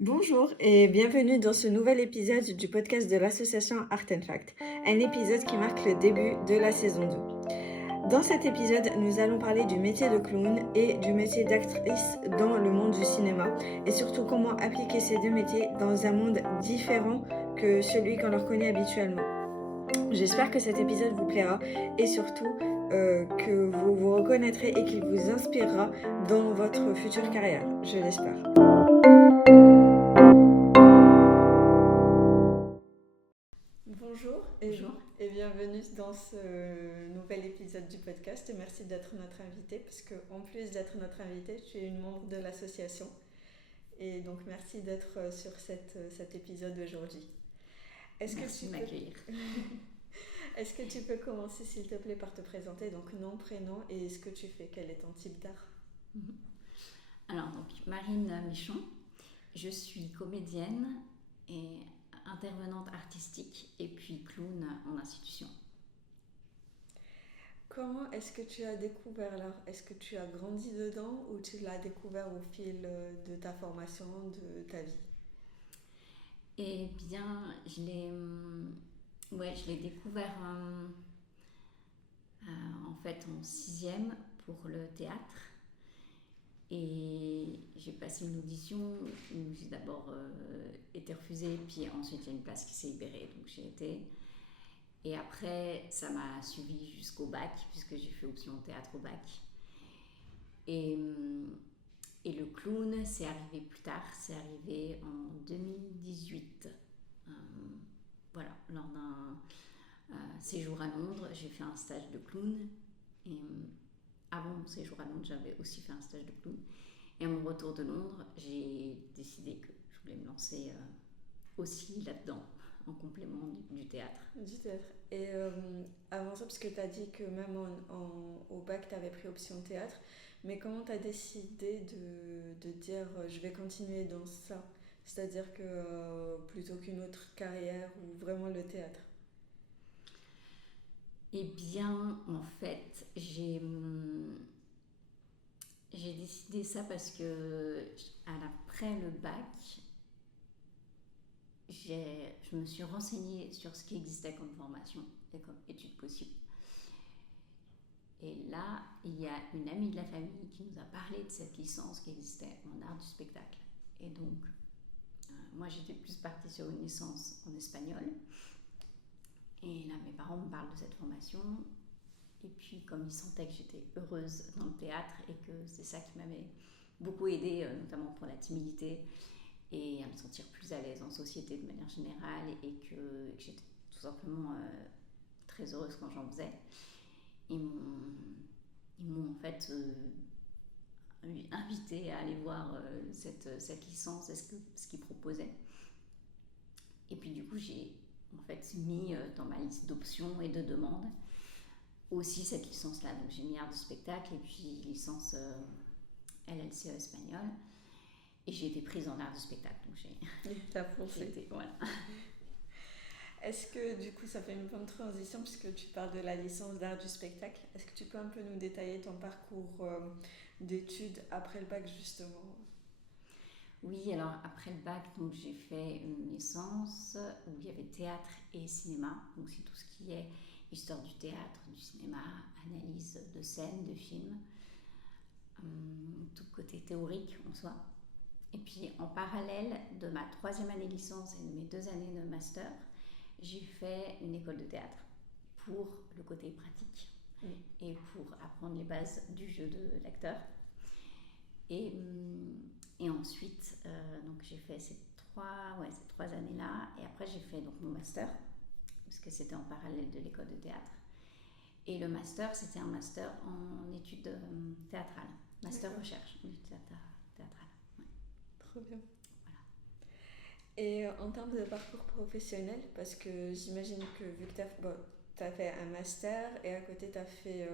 Bonjour et bienvenue dans ce nouvel épisode du podcast de l'association Art Fact, un épisode qui marque le début de la saison 2. Dans cet épisode, nous allons parler du métier de clown et du métier d'actrice dans le monde du cinéma et surtout comment appliquer ces deux métiers dans un monde différent que celui qu'on leur connaît habituellement. J'espère que cet épisode vous plaira et surtout que vous vous reconnaîtrez et qu'il vous inspirera dans votre future carrière, je l'espère. Bonjour et bienvenue dans ce nouvel épisode du podcast et merci d'être notre invité parce qu'en plus d'être notre invité, tu es une membre de l'association et donc merci d'être sur cet épisode aujourd'hui. Merci de m'accueillir. Est-ce que tu peux commencer s'il te plaît par te présenter, donc nom, prénom et ce que tu fais, quel est ton type d'art? Alors donc Marine Michon, je suis comédienne et intervenante artistique et puis clown en institution. Comment est-ce que tu as découvert l'art? Est-ce que tu as grandi dedans ou tu l'as découvert au fil de ta formation, de ta vie? Eh bien, je l'ai découvert en fait en 6e pour le théâtre. Et j'ai passé une audition où j'ai d'abord été refusée, puis ensuite il y a une place qui s'est libérée, donc j'ai été. Et après, ça m'a suivi jusqu'au bac, puisque j'ai fait option théâtre au bac. Et le clown, c'est arrivé plus tard, c'est arrivé en 2018. Voilà, lors d'un séjour à Londres, j'ai fait un stage de clown. Et avant mon séjour à Londres, j'avais aussi fait un stage de clown. Et à mon retour de Londres, j'ai décidé que je voulais me lancer aussi là-dedans, en complément du théâtre. Du théâtre. Et avant ça, parce que tu as dit que même au bac, tu avais pris option théâtre, mais comment tu as décidé de dire je vais continuer dans ça? C'est-à-dire que plutôt qu'une autre carrière ou vraiment le théâtre? Eh bien, en fait, j'ai décidé ça parce que après le bac, je me suis renseignée sur ce qui existait comme formation et comme études possibles. Et là, il y a une amie de la famille qui nous a parlé de cette licence qui existait en art du spectacle. Et donc, moi j'étais plus partie sur une licence en espagnol. Et là, mes parents me parlent de cette formation. Et puis, comme ils sentaient que j'étais heureuse dans le théâtre et que c'est ça qui m'avait beaucoup aidée, notamment pour la timidité et à me sentir plus à l'aise en société de manière générale et que j'étais tout simplement très heureuse quand j'en faisais, ils m'ont en fait invité à aller voir cette licence et ce qu'ils proposaient. Et puis du coup, j'ai en fait mis dans ma liste d'options et de demandes aussi cette licence-là. Donc j'ai mis art du spectacle et puis licence LLCE espagnol. Et j'ai été prise en art du spectacle. Donc T'as foncé. Voilà. Est-ce que du coup ça fait une bonne transition puisque tu parles de la licence d'art du spectacle? Est-ce que tu peux un peu nous détailler ton parcours d'études après le bac justement? Oui, alors après le bac, donc j'ai fait une licence où il y avait théâtre et cinéma. Donc c'est tout ce qui est histoire du théâtre, du cinéma, analyse de scènes, de films, tout côté théorique en soi. Et puis en parallèle de ma 3e année de licence et de mes 2 années de master, j'ai fait une école de théâtre pour le côté pratique et pour apprendre les bases du jeu de l'acteur. Et ensuite, donc j'ai fait ces 3 années-là. Et après, j'ai fait donc mon master, parce que c'était en parallèle de l'école de théâtre. Et le master, c'était un master en études théâtrales. Master recherche en études théâtrales. Ouais. Trop bien. Voilà. Et en termes de parcours professionnel, parce que j'imagine que vu que tu as fait un master et à côté tu as fait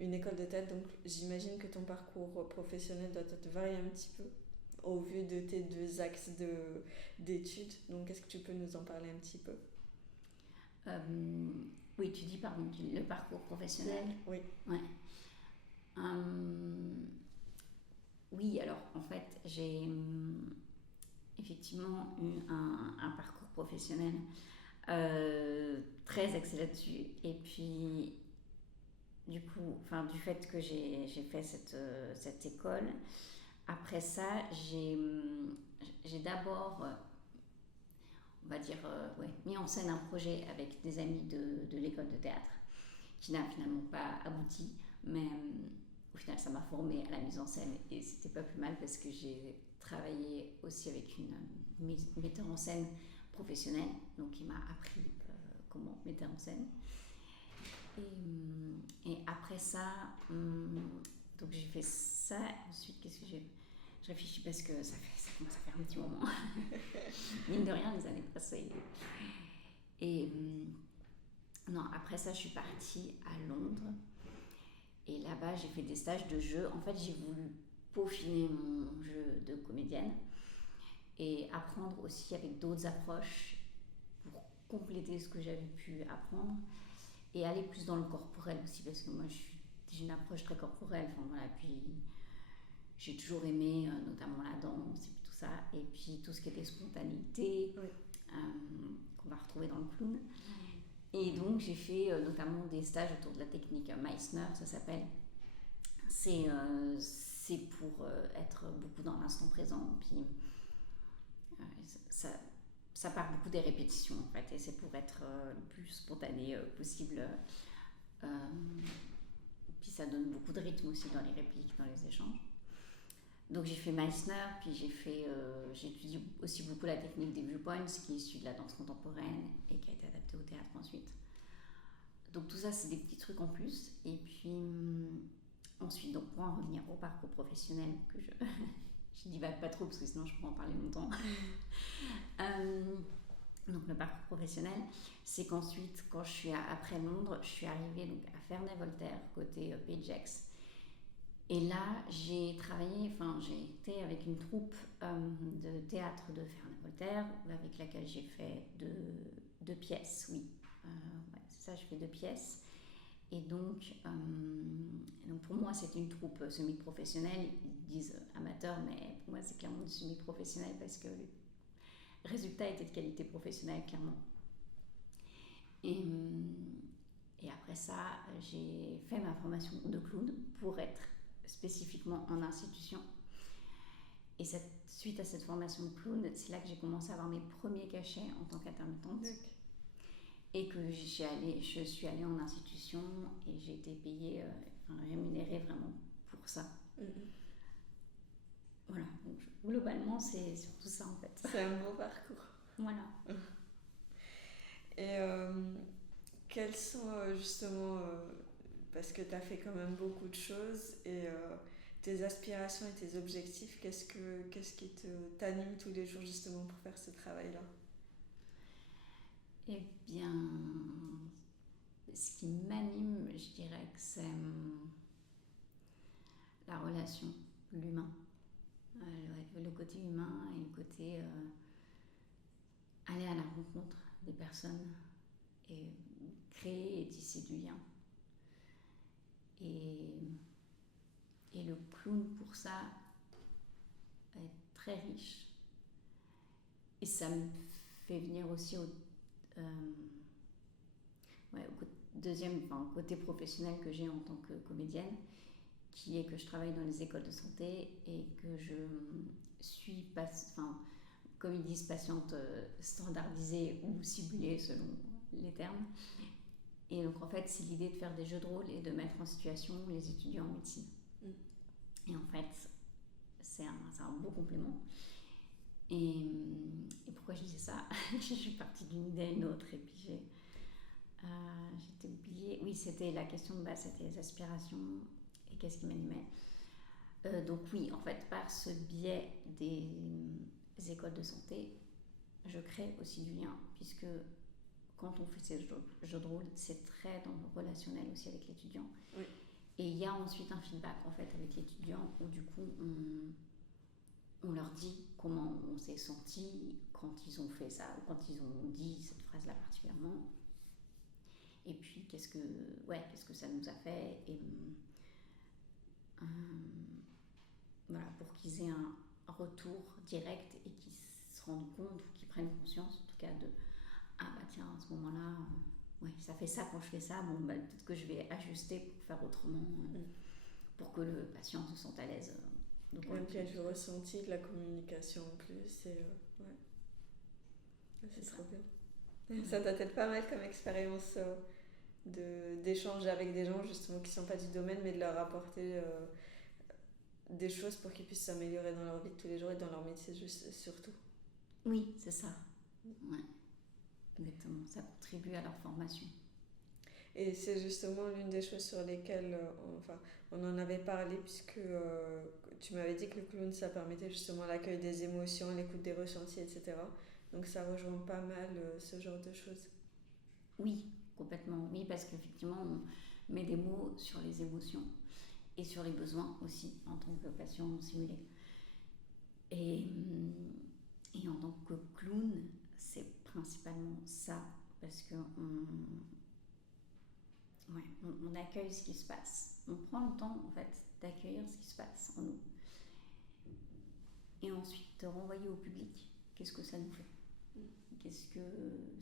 une école de théâtre, donc j'imagine que ton parcours professionnel doit te varier un petit peu au vu de tes 2 axes d'études. Donc est-ce que tu peux nous en parler un petit peu? Oui, tu dis pardon, le parcours professionnel. Oui. Ouais. Oui, alors en fait, j'ai effectivement eu un parcours professionnel très axé là-dessus. Et puis, du coup, du fait que j'ai fait cette école, après ça, j'ai d'abord, on va dire, mis en scène un projet avec des amis de l'école de théâtre qui n'a finalement pas abouti, mais au final, ça m'a formée à la mise en scène et c'était pas plus mal parce que j'ai travaillé aussi avec une metteur en scène professionnelle, donc qui m'a appris comment mettre en scène. Et après ça, donc j'ai fait ça. Ensuite, qu'est-ce que j'ai... Je réfléchis parce que ça commence à faire un petit moment. Mine de rien, les années passées. Et non, après ça, je suis partie à Londres. Et là-bas, j'ai fait des stages de jeu. En fait, j'ai voulu peaufiner mon jeu de comédienne et apprendre aussi avec d'autres approches pour compléter ce que j'avais pu apprendre et aller plus dans le corporel aussi parce que moi, j'ai une approche très corporelle. Puis j'ai toujours aimé notamment la danse et puis tout ça. Et puis tout ce qui était spontanéité qu'on va retrouver dans le clown. Et donc j'ai fait notamment des stages autour de la technique Meissner, ça s'appelle. C'est pour être beaucoup dans l'instant présent. Puis ça part beaucoup des répétitions en fait, et c'est pour être le plus spontané possible. Puis ça donne beaucoup de rythme aussi dans les répliques, dans les échanges. Donc j'ai fait Meissner, puis j'ai étudié aussi beaucoup la technique des viewpoints, qui est issue de la danse contemporaine et qui a été adaptée au théâtre ensuite. Donc tout ça, c'est des petits trucs en plus. Et puis ensuite, donc pour en revenir au parcours professionnel, que je divague pas trop parce que sinon je pourrais en parler longtemps. Donc le parcours professionnel, c'est qu'ensuite, quand après Londres, je suis arrivée donc à Ferney-Voltaire, côté Pagex. Et là, j'ai été avec une troupe de théâtre de Ferney-Voltaire, avec laquelle j'ai fait deux pièces, oui. C'est ça, je fais 2 pièces. Et donc pour moi, c'est une troupe semi-professionnelle. Ils disent amateur, mais pour moi, c'est clairement du semi-professionnel parce que le résultat était de qualité professionnelle, clairement. Et après ça, j'ai fait ma formation de clown pour être spécifiquement en institution. Et suite à cette formation de clown, c'est là que j'ai commencé à avoir mes premiers cachets en tant qu'intermittente. Okay. Et que je suis allée en institution et j'ai été payée, rémunérée vraiment pour ça. Voilà, donc globalement, c'est surtout ça en fait. C'est un beau parcours. Voilà. Et quels sont justement, parce que tu as fait quand même beaucoup de choses, et tes aspirations et tes objectifs, qu'est-ce qui t'anime tous les jours justement pour faire ce travail-là? Eh bien, ce qui m'anime, je dirais que c'est la relation, l'humain. Le côté humain et le côté aller à la rencontre des personnes et créer et tisser du lien. Et le clown, pour ça, est très riche. Et ça me fait venir aussi au deuxième côté professionnel que j'ai en tant que comédienne, qui est que je travaille dans les écoles de santé et que je suis, comme ils disent, patiente standardisée ou ciblée selon les termes. Et donc en fait, c'est l'idée de faire des jeux de rôle et de mettre en situation les étudiants en médecine. Et en fait, c'est un beau complément. Et pourquoi je disais ça? Je suis partie d'une idée à une autre et puis j'étais oubliée. Oui, c'était la question de base, c'était les aspirations et qu'est-ce qui m'animait. Donc oui, en fait, par ce biais des écoles de santé, je crée aussi du lien, puisque quand on fait ces jeux de rôle, c'est très dans le relationnel aussi avec l'étudiant. Oui. Et il y a ensuite un feedback en fait avec l'étudiant où du coup on leur dit comment on s'est senti quand ils ont fait ça, ou quand ils ont dit cette phrase-là particulièrement. Et puis qu'est-ce que ça nous a fait, et voilà, pour qu'ils aient un retour direct et qu'ils se rendent compte ou qui prennent conscience en tout cas de ah bah tiens à ce moment-là ouais, ça fait ça quand je fais ça, bon bah peut-être que je vais ajuster pour faire autrement pour que le patient se sente à l'aise. Donc il y a du ressenti, de la communication en plus et ouais. C'est trop bien. Ça doit être pas mal comme expérience d'échanger avec des gens justement qui sont pas du domaine mais de leur apporter des choses pour qu'ils puissent s'améliorer dans leur vie de tous les jours et dans leur métier surtout. Oui, c'est ça. Ouais. Exactement, ça contribue à leur formation. Et c'est justement l'une des choses sur lesquelles on en avait parlé puisque tu m'avais dit que le clown ça permettait justement l'accueil des émotions, l'écoute des ressentis, etc. Donc ça rejoint pas mal ce genre de choses. Oui, complètement. Oui, parce qu'effectivement on met des mots sur les émotions et sur les besoins aussi en tant que patient simulé. Et en tant que clown, c'est principalement ça, parce qu'on accueille ce qui se passe. On prend le temps en fait d'accueillir ce qui se passe en nous. Et ensuite de renvoyer au public, qu'est-ce que ça nous fait ? Qu'est-ce que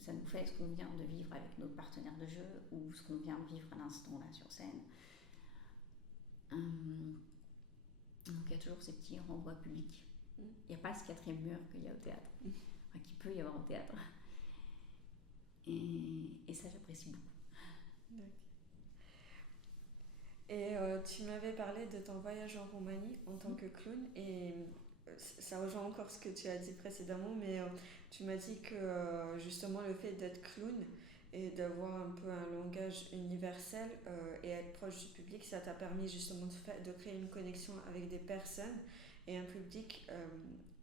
ça nous fait, ce qu'on vient de vivre avec notre partenaire de jeu ou ce qu'on vient de vivre à l'instant là sur scène. Donc il y a toujours ces petits renvois publics. Il n'y a pas ce quatrième mur qu'il y a au théâtre, qu'il peut y avoir au théâtre. Et ça, j'apprécie beaucoup. Et tu m'avais parlé de ton voyage en Roumanie en tant que clown et ça rejoint encore ce que tu as dit précédemment, mais tu m'as dit que justement le fait d'être clown et d'avoir un peu un langage universel et être proche du public, ça t'a permis justement de créer une connexion avec des personnes et un public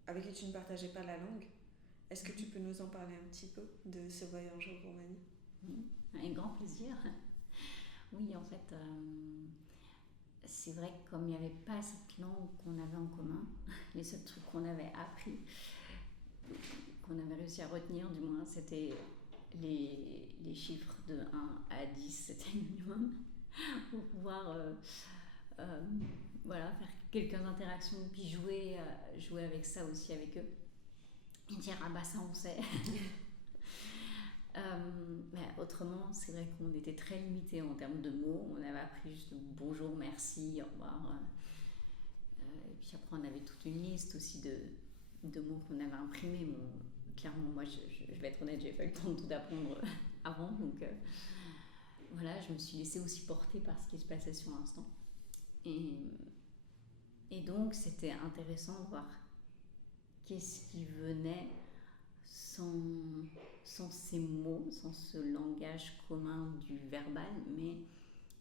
avec qui tu ne partageais pas la langue. Est-ce que tu peux nous en parler un petit peu de ce voyage en Roumanie ? Avec grand plaisir. Oui, en fait, c'est vrai que comme il n'y avait pas cette langue qu'on avait en commun, les seuls trucs qu'on avait appris, qu'on avait réussi à retenir du moins, c'était les chiffres de 1 à 10, c'était le minimum, pour pouvoir faire quelques interactions, puis jouer avec ça aussi avec eux, et dire ah bah ça on sait. Autrement, c'est vrai qu'on était très limité en termes de mots. On avait appris juste bonjour, merci, au revoir. Et puis après, on avait toute une liste aussi de mots qu'on avait imprimés. Bon, clairement, moi, je vais être honnête, j'avais pas eu le temps de tout apprendre avant. Donc je me suis laissée aussi porter par ce qui se passait sur l'instant. Et donc, c'était intéressant de voir qu'est-ce qui venait sans ces mots, sans ce langage commun du verbal, mais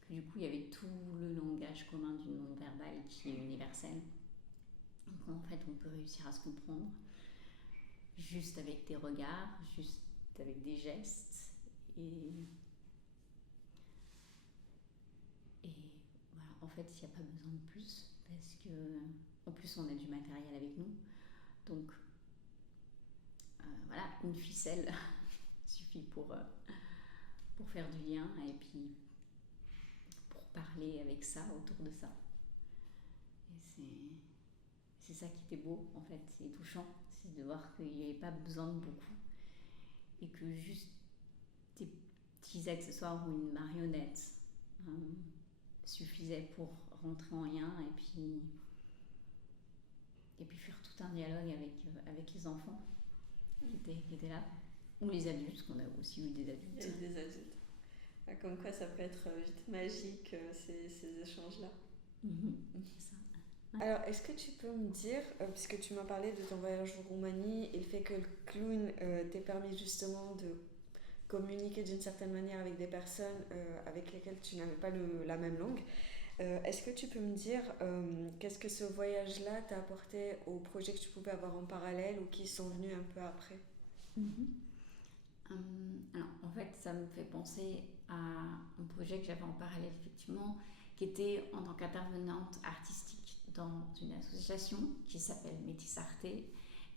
que du coup il y avait tout le langage commun du non-verbal qui est universel. Donc en fait on peut réussir à se comprendre juste avec des regards, juste avec des gestes et voilà, en fait il n'y a pas besoin de plus parce que en plus on a du matériel avec nous, donc une ficelle suffit pour faire du lien et puis pour parler avec ça, autour de ça. Et c'est ça qui était beau en fait, c'est touchant, c'est de voir qu'il n'y avait pas besoin de beaucoup et que juste des petits accessoires ou une marionnette suffisait pour rentrer en lien et puis faire tout un dialogue avec les enfants qui étaient là, ou les adultes, parce qu'on a aussi eu des adultes. Et des adultes. Comme quoi ça peut être vite magique ces échanges-là. C'est ça. Ouais. Alors, est-ce que tu peux me dire, puisque tu m'as parlé de ton voyage en Roumanie et le fait que le clown t'ait permis justement de communiquer d'une certaine manière avec des personnes avec lesquelles tu n'avais pas la même langue, est-ce que tu peux me dire qu'est-ce que ce voyage-là t'a apporté aux projets que tu pouvais avoir en parallèle ou qui sont venus un peu après ? Alors, en fait, ça me fait penser à un projet que j'avais en parallèle, effectivement, qui était en tant qu'intervenante artistique dans une association qui s'appelle Métis Arte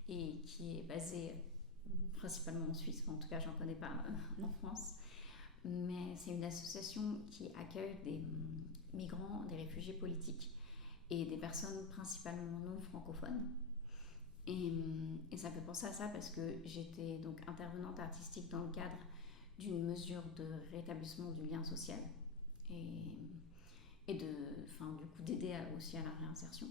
et qui est basée principalement en Suisse, en tout cas, j'en connais pas en France. Mais c'est une association qui accueille des migrants, des réfugiés politiques et des personnes principalement non francophones. Et ça me fait penser à ça parce que j'étais donc intervenante artistique dans le cadre d'une mesure de rétablissement du lien social et du coup d'aider aussi à la réinsertion.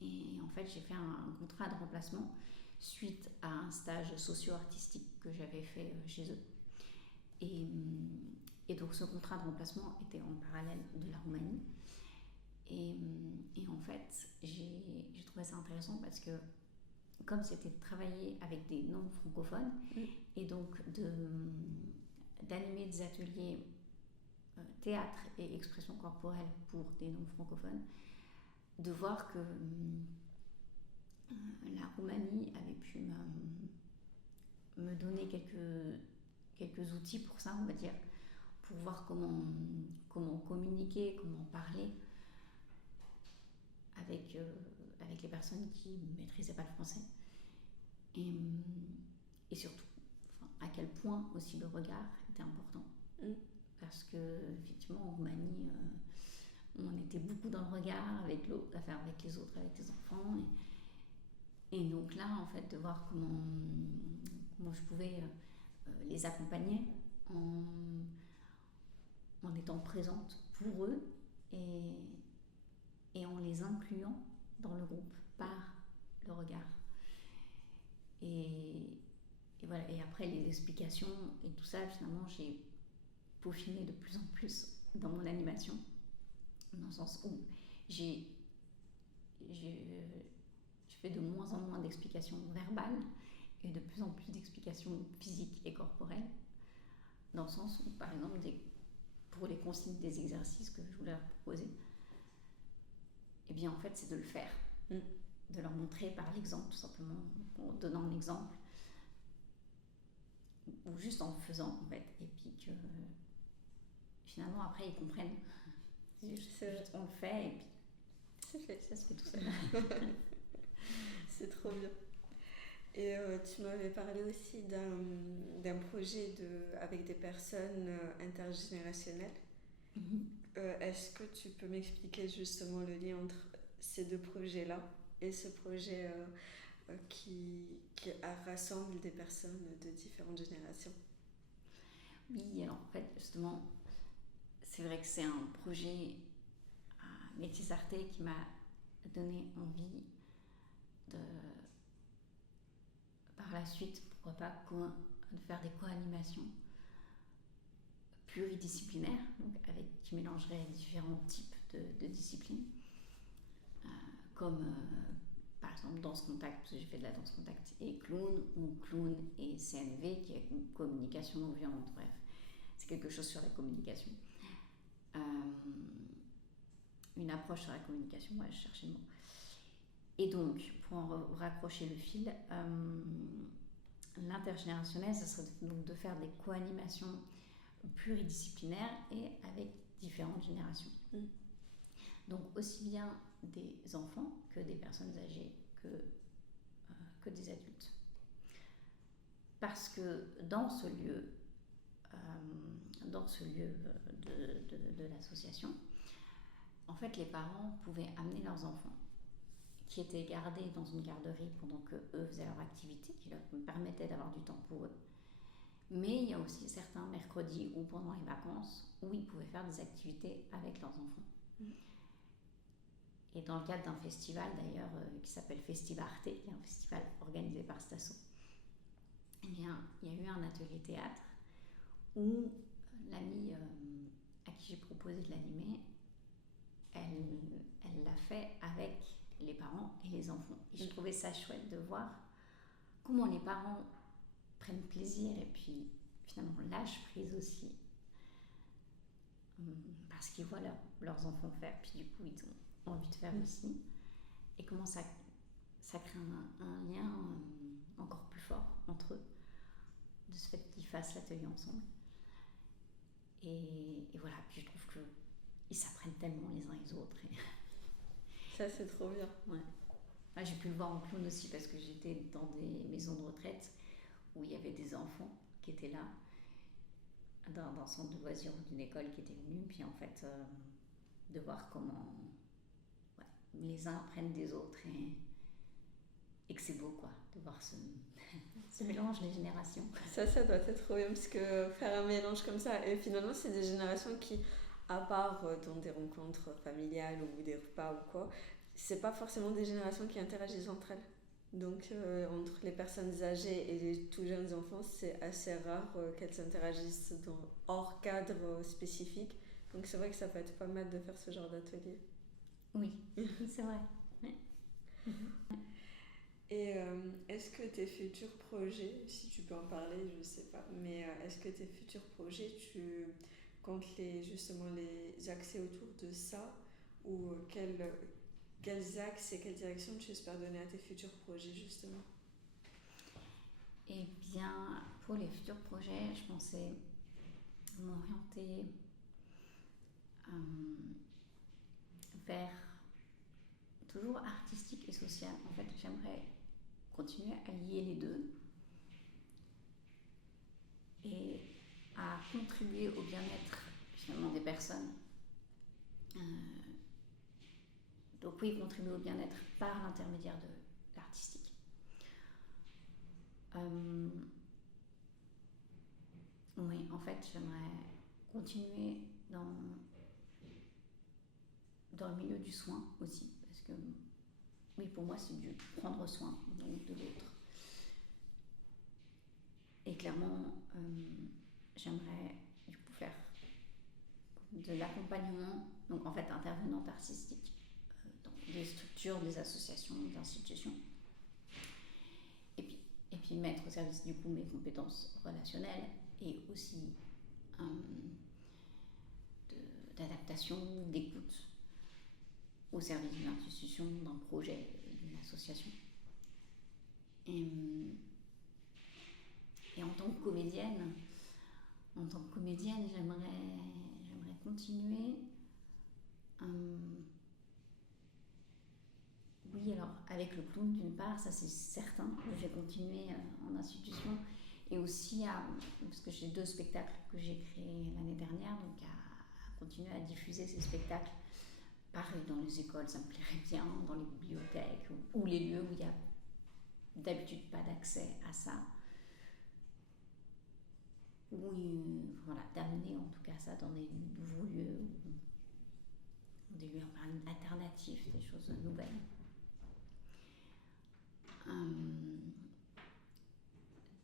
Et en fait, j'ai fait un contrat de remplacement suite à un stage socio-artistique que j'avais fait chez eux. Et donc ce contrat de remplacement était en parallèle de la Roumanie. Et en fait, j'ai trouvé ça intéressant parce que comme c'était de travailler avec des non-francophones et donc d'animer des ateliers théâtre et expression corporelle pour des non-francophones, de voir que la Roumanie avait pu me donner quelques outils pour ça, on va dire, pour voir comment communiquer, comment parler avec les personnes qui ne maîtrisaient pas le français. Et surtout, à quel point aussi le regard était important. Parce que, effectivement, en Roumanie, on était beaucoup dans le regard avec l'autre, avec les autres, avec les enfants. Et donc là, en fait, de voir comment je pouvais les accompagner en étant présente pour eux et en les incluant dans le groupe par le regard. Et voilà. Et après, les explications et tout ça, finalement, j'ai peaufiné de plus en plus dans mon animation, dans le sens où je fais de moins en moins d'explications verbales et de plus en plus d'explications physiques et corporelles, dans le sens où, par exemple, pour les consignes des exercices que je voulais leur proposer, eh bien, en fait, c'est de le faire, de leur montrer par l'exemple, tout simplement, en donnant un exemple, ou juste en le faisant, en fait, et puis que finalement, après, ils comprennent. On le fait, et puis ça se fait tout seul. C'est trop bien. Et tu m'avais parlé aussi d'un projet avec des personnes intergénérationnelles. Est-ce que tu peux m'expliquer justement le lien entre ces deux projets-là et ce projet qui rassemble des personnes de différentes générations? Oui, alors en fait, justement, c'est vrai que c'est un projet Métis Arte qui m'a donné envie de, par la suite, pourquoi pas, de faire des co-animations pluridisciplinaires, donc qui mélangeraient différents types de disciplines, comme par exemple danse contact, parce que j'ai fait de la danse contact et clown, ou clown et CNV, qui est une communication non violente. Bref, c'est quelque chose sur la communication. Une approche sur la communication, je cherchais le mot. Et donc, pour en raccrocher le fil, l'intergénérationnel, ce serait donc de faire des co-animations pluridisciplinaires et avec différentes générations. Donc aussi bien des enfants que des personnes âgées que des adultes. Parce que dans ce lieu de l'association, en fait, les parents pouvaient amener leurs enfants qui étaient gardés dans une garderie pendant qu'eux faisaient leur activité, qui leur permettait d'avoir du temps pour eux. Mais il y a aussi certains mercredis ou pendant les vacances où ils pouvaient faire des activités avec leurs enfants. Et dans le cadre d'un festival d'ailleurs qui s'appelle Festivarte, qui est un festival organisé par Stasso, eh bien, il y a eu un atelier théâtre où l'amie à qui j'ai proposé de l'animer, elle l'a fait avec les parents et les enfants. Et je trouvais ça chouette de voir comment les parents prennent plaisir et puis finalement lâchent prise aussi parce qu'ils voient leurs enfants faire, puis du coup ils ont envie de faire aussi, et comment ça crée un lien encore plus fort entre eux, de ce fait qu'ils fassent l'atelier ensemble. Et voilà, puis je trouve qu'ils s'apprennent tellement les uns les autres. Ça, c'est trop bien. Ouais. Ah, j'ai pu le voir en clown aussi parce que j'étais dans des maisons de retraite où il y avait des enfants qui étaient là, d'un centre de loisirs ou d'une école qui était venue, puis en fait, de voir comment les uns apprennent des autres que c'est beau quoi, de voir ce mélange des générations. Ça doit être trop bien parce que faire un mélange comme ça, et finalement c'est des générations qui, à part dans des rencontres familiales ou des repas ou quoi, c'est pas forcément des générations qui interagissent entre elles. Donc entre les personnes âgées et les tout jeunes enfants, c'est assez rare qu'elles interagissent hors cadre spécifique. Donc c'est vrai que ça peut être pas mal de faire ce genre d'atelier. Oui, c'est vrai. Ouais. Et est-ce que tes futurs projets, si tu peux en parler, je sais pas, mais est-ce que tes futurs projets, tu comptes justement les axer autour de ça ou quels axes et quelles directions tu espères donner à tes futurs projets justement? Eh bien, pour les futurs projets, je pensais m'orienter vers toujours artistique et social. En fait, j'aimerais continuer à lier les deux et à contribuer au bien-être finalement des personnes. Donc oui, contribuer au bien-être par l'intermédiaire de l'artistique. Oui, en fait, j'aimerais continuer dans le milieu du soin aussi, parce que oui, pour moi, c'est du prendre soin donc, de l'autre. Et clairement, j'aimerais du coup faire de l'accompagnement, donc en fait intervenante artistique, dans des structures, des associations, des institutions. Et puis mettre au service du coup mes compétences relationnelles et aussi d'adaptation, d'écoute au service d'une institution, d'un projet, d'une association. Et en tant que comédienne, j'aimerais continuer. Oui, alors avec le clown d'une part, ça c'est certain, je vais continuer en institution et aussi parce que j'ai 2 spectacles que j'ai créés l'année dernière, donc à continuer à diffuser ces spectacles. Pareil, dans les écoles, ça me plairait bien, dans les bibliothèques ou les lieux où il n'y a d'habitude pas d'accès à ça. Oui, voilà, d'amener en tout cas ça dans des nouveaux lieux, des lieux alternatifs, des choses nouvelles.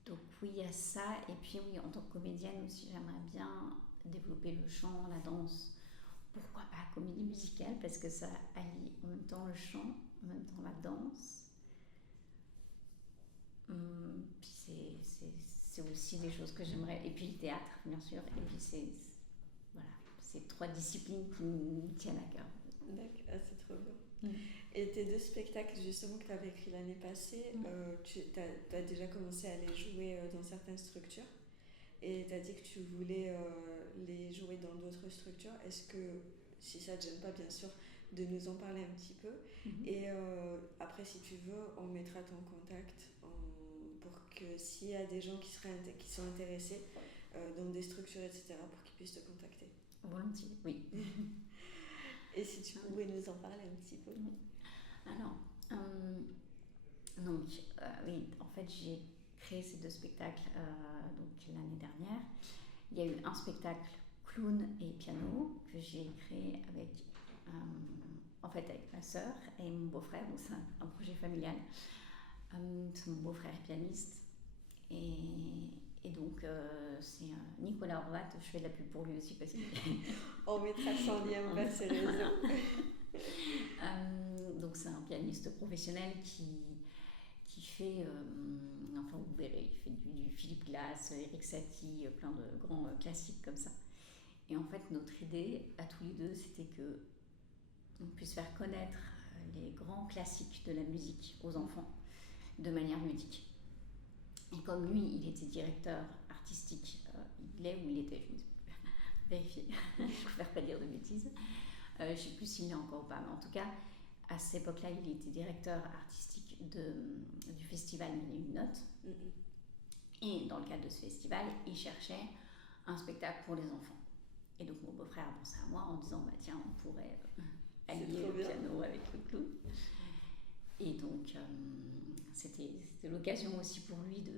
Donc oui, il y a ça. Et puis oui, en tant que comédienne aussi, j'aimerais bien développer le chant, la danse. Pourquoi pas comédie musicale, parce que ça allie en même temps le chant, en même temps la danse. Puis c'est aussi des choses que j'aimerais. Et puis le théâtre, bien sûr. Et puis voilà, c'est 3 disciplines qui me tiennent à cœur. D'accord, c'est trop bien. Et tes 2 spectacles justement que tu avais écrits l'année passée, tu as déjà commencé à les jouer dans certaines structures et tu as dit que tu voulais les jouer dans d'autres structures. Est-ce que, si ça ne te gêne pas bien sûr, de nous en parler un petit peu et après si tu veux, on mettra ton contact pour que s'il y a des gens qui sont intéressés dans des structures, etc., pour qu'ils puissent te contacter. Volontiers, oui. Et si tu pouvais nous en parler un petit peu. Alors, donc, oui, en fait, j'ai créé ces 2 spectacles donc l'année dernière. Il y a eu un spectacle clown et piano que j'ai créé avec ma sœur et mon beau-frère, donc c'est un projet familial. Mon beau-frère est pianiste et donc c'est Nicolas Horvat, je fais de la pub pour lui aussi parce que... On mettra son lien vers ses réseaux. Donc c'est un pianiste professionnel qui fait, enfin vous verrez, il fait du Philippe Glass, Eric Satie, plein de grands classiques comme ça. Et en fait notre idée à tous les deux, c'était que on puisse faire connaître les grands classiques de la musique aux enfants de manière ludique. Et comme lui, il était directeur artistique, il est où il était, je me vérifier, je préfère pas dire de bêtises. Je ne sais plus s'il est encore ou pas, mais en tout cas, à cette époque-là, il était directeur artistique du festival Mille et une notes. Et dans le cadre de ce festival, il cherchait un spectacle pour les enfants. Et donc mon beau-frère a pensé à moi en disant, bah tiens, on pourrait allier le piano avec le clown. Et donc, c'était l'occasion aussi pour lui de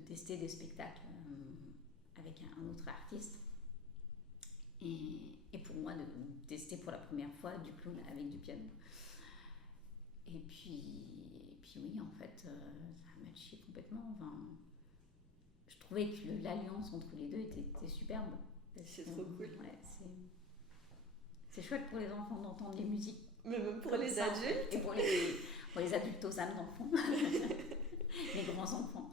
tester des spectacles avec un autre artiste. Et pour moi, de tester pour la première fois du clown avec du piano. Et puis oui, en fait, ça a matché complètement. Enfin, je trouvais que l'alliance entre les deux était superbe. C'est trop cool. Ouais, c'est chouette pour les enfants d'entendre les musiques. Mais même pour les adultes. Et pour les adultes aux âmes d'enfants. Les grands-enfants.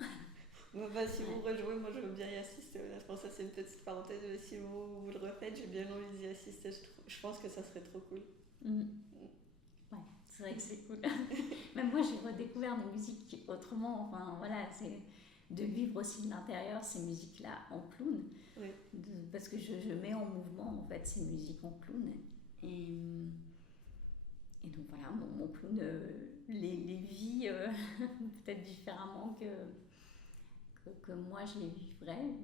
Si vous rejouez, moi je veux bien y assister. Honnêtement, ça c'est une petite parenthèse. Mais si vous le refaites, j'ai bien envie d'y assister. Je pense que ça serait trop cool. Ouais, c'est vrai que c'est cool. Même moi, j'ai redécouvert des musiques autrement. Enfin, voilà, c'est de vivre aussi de l'intérieur ces musiques-là en clown. Oui. Parce que je mets en mouvement, en fait, ces musiques en clown. Et donc, voilà, mon clown les vit peut-être différemment que moi, je les vivrais.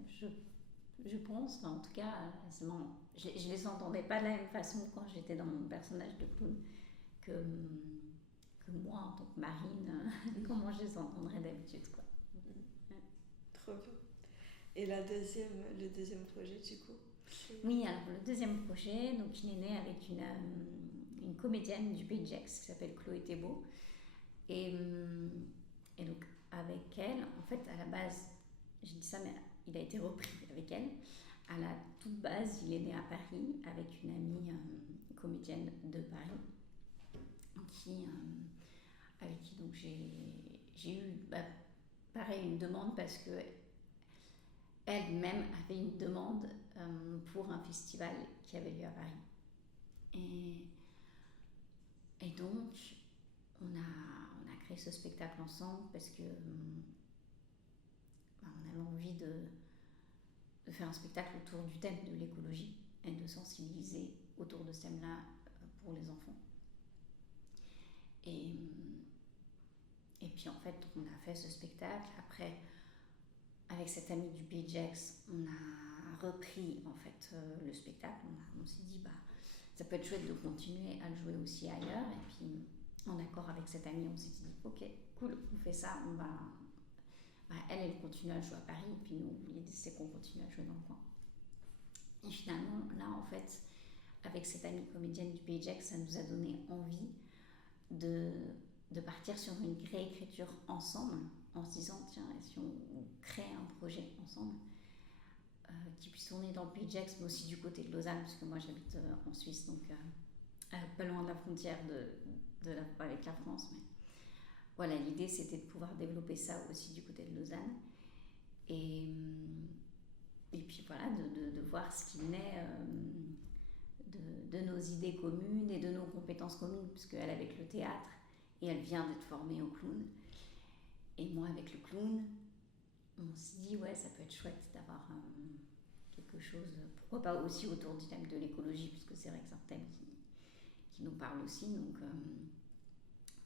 Je pense, enfin, en tout cas, c'est marrant. Je les entendais pas de la même façon quand j'étais dans mon personnage de clown que moi en tant que Marine, comment je les entendrais d'habitude, quoi. Trop bien. Et le deuxième projet, du coup? Oui, alors le deuxième projet, donc il est né avec une comédienne du Pays de Gex qui s'appelle Chloé Thébault. Et donc avec elle, en fait, à la base, j'ai dit ça, mais il a été repris avec elle. À la toute base, il est né à Paris avec une amie comédienne de Paris avec qui donc j'ai eu pareil une demande parce que elle-même avait une demande pour un festival qui avait lieu à Paris. Et donc on a créé ce spectacle ensemble parce que on avait envie de faire un spectacle autour du thème de l'écologie et de sensibiliser autour de ce thème-là pour les enfants. Et puis en fait, on a fait ce spectacle. Après, avec cette amie du Pays de Gex, on a repris en fait le spectacle. On s'est dit, ça peut être chouette de continuer à le jouer aussi ailleurs. Et puis, en accord avec cette amie, on s'est dit, ok, cool, on fait ça. Elle continue à le jouer à Paris. Et puis nous, l'idée c'est qu'on continue à jouer dans le coin. Et finalement, là, en fait, avec cette amie comédienne du Pays de Gex, ça nous a donné envie de partir sur une réécriture ensemble, en se disant, tiens, et si on crée un projet ensemble qui puisse tourner dans le Pays de Gex, mais aussi du côté de Lausanne, parce que moi j'habite en Suisse, donc pas loin de la frontière avec la France. Mais voilà, l'idée c'était de pouvoir développer ça aussi du côté de Lausanne. Et puis voilà, de voir ce qu'il naît de nos idées communes et de nos compétences communes, puisqu'elle avec le théâtre, et elle vient d'être formée au clown. Et moi avec le clown, on s'est dit, ouais, ça peut être chouette d'avoir quelque chose, pourquoi pas aussi autour du thème de l'écologie, puisque c'est vrai que c'est un thème qui nous parle aussi. Donc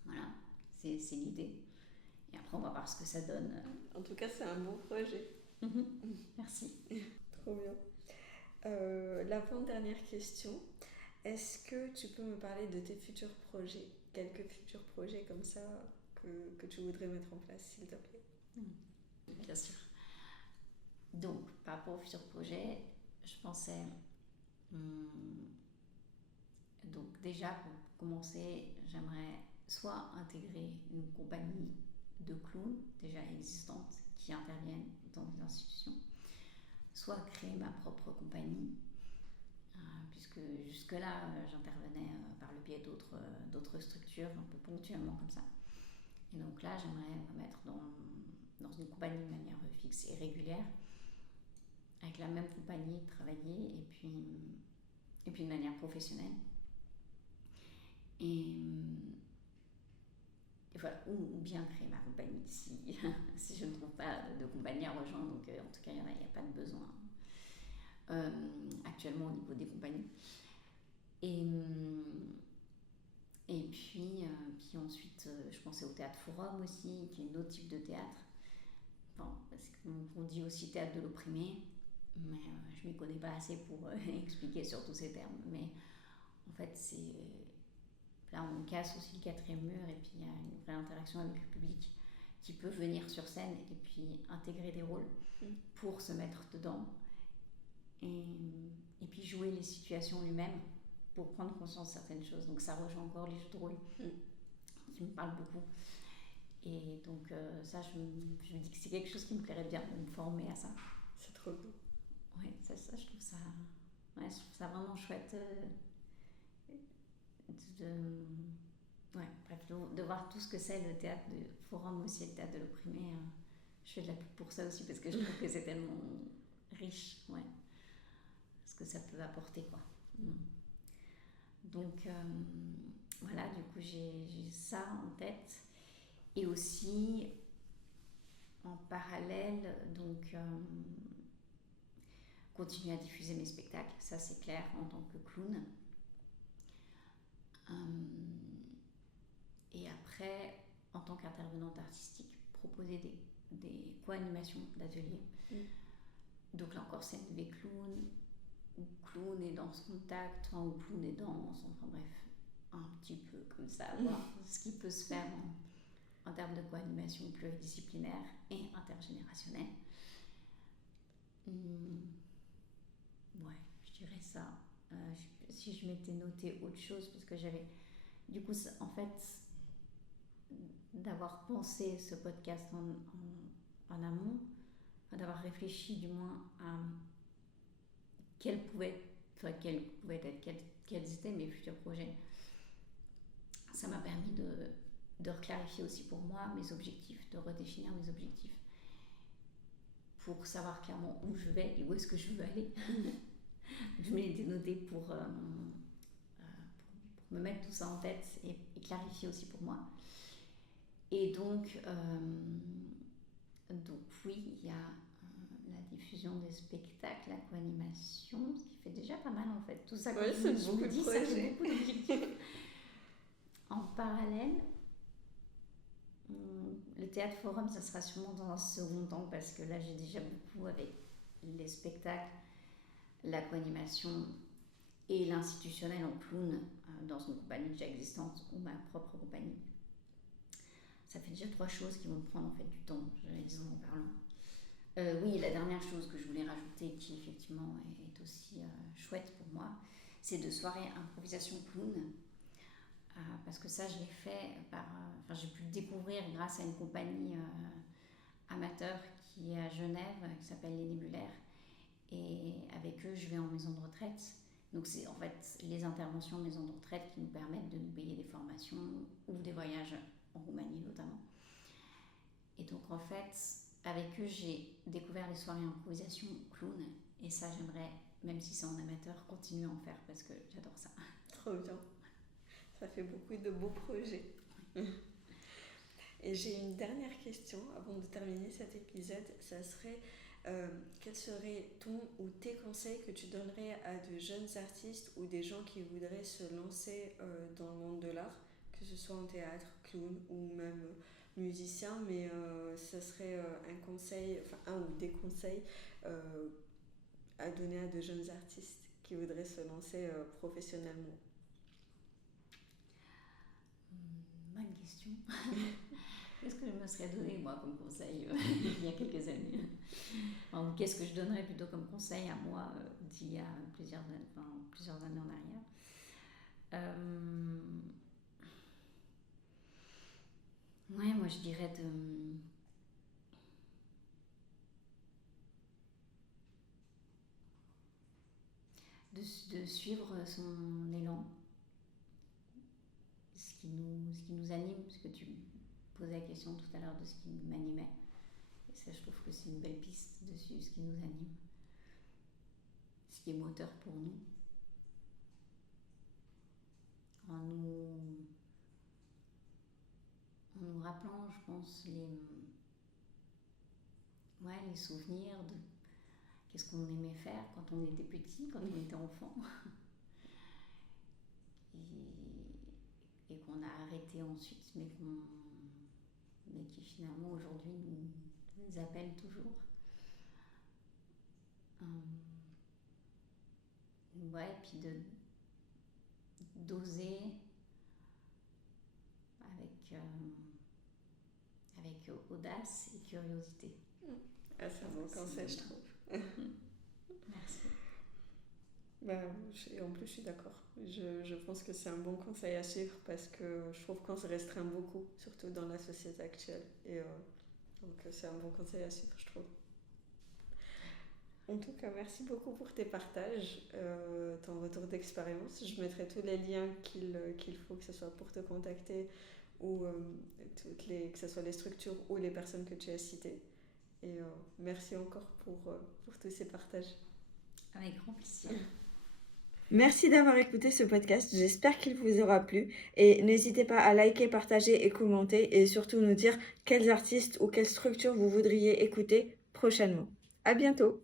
voilà, c'est l'idée. Et après, on va voir ce que ça donne. En tout cas, c'est un bon projet. Merci. Trop bien. L'avant-dernière question. Est-ce que tu peux me parler de tes futurs projets? Quelques futurs projets comme ça que tu voudrais mettre en place, s'il te plaît? Bien sûr. Donc, par rapport au futur projet, je pensais... donc déjà, pour commencer, j'aimerais soit intégrer une compagnie de clowns déjà existantes qui interviennent dans des institutions, soit créer ma propre compagnie, puisque jusque-là, j'intervenais par le biais d'autres structures, un peu ponctuellement comme ça. Et donc là, j'aimerais me mettre dans une compagnie de manière fixe et régulière, avec la même compagnie, travailler, et puis de manière professionnelle. Et voilà, ou bien créer ma compagnie si je ne trouve pas de compagnie à rejoindre. Donc en tout cas, il n'y a pas de besoin actuellement au niveau des compagnies. Et puis ensuite, je pensais au Théâtre Forum aussi, qui est un autre type de théâtre. Bon, parce qu'on dit aussi théâtre de l'opprimé, mais je ne m'y connais pas assez pour expliquer sur tous ces termes. Mais en fait, là, on casse aussi le quatrième mur et puis il y a une vraie interaction avec le public qui peut venir sur scène et puis intégrer des rôles pour se mettre dedans et puis jouer les situations lui-même pour prendre conscience de certaines choses. Donc ça rejoint encore les jeux de rôle qui me parlent beaucoup. Et donc ça, je me dis que c'est quelque chose qui me plairait bien de me former à ça. C'est trop beau. Ouais, ça je trouve ça, ouais, je trouve ça vraiment chouette ouais, bref, de voir tout ce que c'est le théâtre. Il faut rendre aussi le théâtre de l'opprimé. Je fais de la pub pour ça aussi parce que je trouve que c'est tellement riche, ouais, ce que ça peut apporter, quoi. Donc voilà, du coup j'ai ça en tête. Et aussi en parallèle, donc continuer à diffuser mes spectacles, ça c'est clair, en tant que clown. Et après, en tant qu'intervenante artistique, proposer des co-animations d'ateliers. Donc là encore, scène V clown, ou clown et danse contact, ou clown et danse, enfin bref, un petit peu comme ça, voir ce qui peut se faire en termes de co-animation pluridisciplinaire et intergénérationnelle. Ouais, je dirais ça. Si je m'étais noté autre chose, parce que j'avais, du coup, en fait, d'avoir pensé ce podcast en amont, d'avoir réfléchi du moins à quels étaient mes futurs projets. Ça m'a permis de reclarifier aussi pour moi mes objectifs, de redéfinir mes objectifs pour savoir clairement où je vais et où est-ce que je veux aller. Je m'étais notée pour me mettre tout ça en tête et clarifier aussi pour moi. Et donc oui, il y a la diffusion des spectacles, la co-animation, ce qui fait déjà pas mal en fait. Tout ça, comme c'est je vous le dis, ça fait beaucoup d'objectifs. En parallèle, le théâtre forum, ça sera sûrement dans un second temps parce que là, j'ai déjà beaucoup avec les spectacles, la co-animation et l'institutionnel en clown dans une compagnie déjà existante ou ma propre compagnie. Ça fait déjà 3 choses qui vont me prendre en fait du temps, réalisant en parlant. Oui, la dernière chose que je voulais rajouter, qui effectivement est aussi chouette pour moi, c'est de soirées improvisation clown. Parce que ça, je l'ai fait j'ai pu le découvrir grâce à une compagnie amateur qui est à Genève, qui s'appelle Les Nébulaires. Et avec eux, je vais en maison de retraite. Donc c'est en fait les interventions en maison de retraite qui nous permettent de nous payer des formations ou des voyages en Roumanie notamment. Et donc en fait, avec eux, j'ai découvert les soirées improvisation clown. Et ça, j'aimerais, même si c'est en amateur, continuer à en faire parce que j'adore ça. Trop bien. Ça fait beaucoup de beaux projets. Et j'ai une dernière question avant de terminer cet épisode. Ça serait quels seraient ton ou tes conseils que tu donnerais à de jeunes artistes ou des gens qui voudraient se lancer dans le monde de l'art, que ce soit en théâtre, clown ou même musicien, mais ça serait un conseil, enfin un ou des conseils à donner à de jeunes artistes qui voudraient se lancer professionnellement. Bonne question. Qu'est-ce que je me serais donné, moi, comme conseil il y a quelques années enfin, qu'est-ce que je donnerais plutôt comme conseil à moi d'il y a plusieurs années en arrière Ouais, moi, je dirais de suivre son élan, ce qui nous anime, parce que tu posais la question tout à l'heure de ce qui m'animait. Et ça, je trouve que c'est une belle piste de suivre ce qui nous anime, ce qui est moteur pour nous. En nous rappelant, je pense, les souvenirs de qu'est-ce qu'on aimait faire quand on était petit, quand on était enfant. Et qu'on a arrêté ensuite, mais qui finalement aujourd'hui nous appellent toujours. Et puis d'oser avec audace et curiosité. C'est un bon conseil, je trouve. Merci. En plus, je suis d'accord. Je pense que c'est un bon conseil à suivre parce que je trouve qu'on se restreint beaucoup, surtout dans la société actuelle. Donc, c'est un bon conseil à suivre, je trouve. En tout cas, merci beaucoup pour tes partages, ton retour d'expérience. Je mettrai tous les liens qu'il faut, que ce soit pour te contacter ou que ce soit les structures ou les personnes que tu as citées. Et merci encore pour tous ces partages. Avec grand plaisir. Merci d'avoir écouté ce podcast, j'espère qu'il vous aura plu et n'hésitez pas à liker, partager et commenter et surtout nous dire quels artistes ou quelles structures vous voudriez écouter prochainement. À bientôt!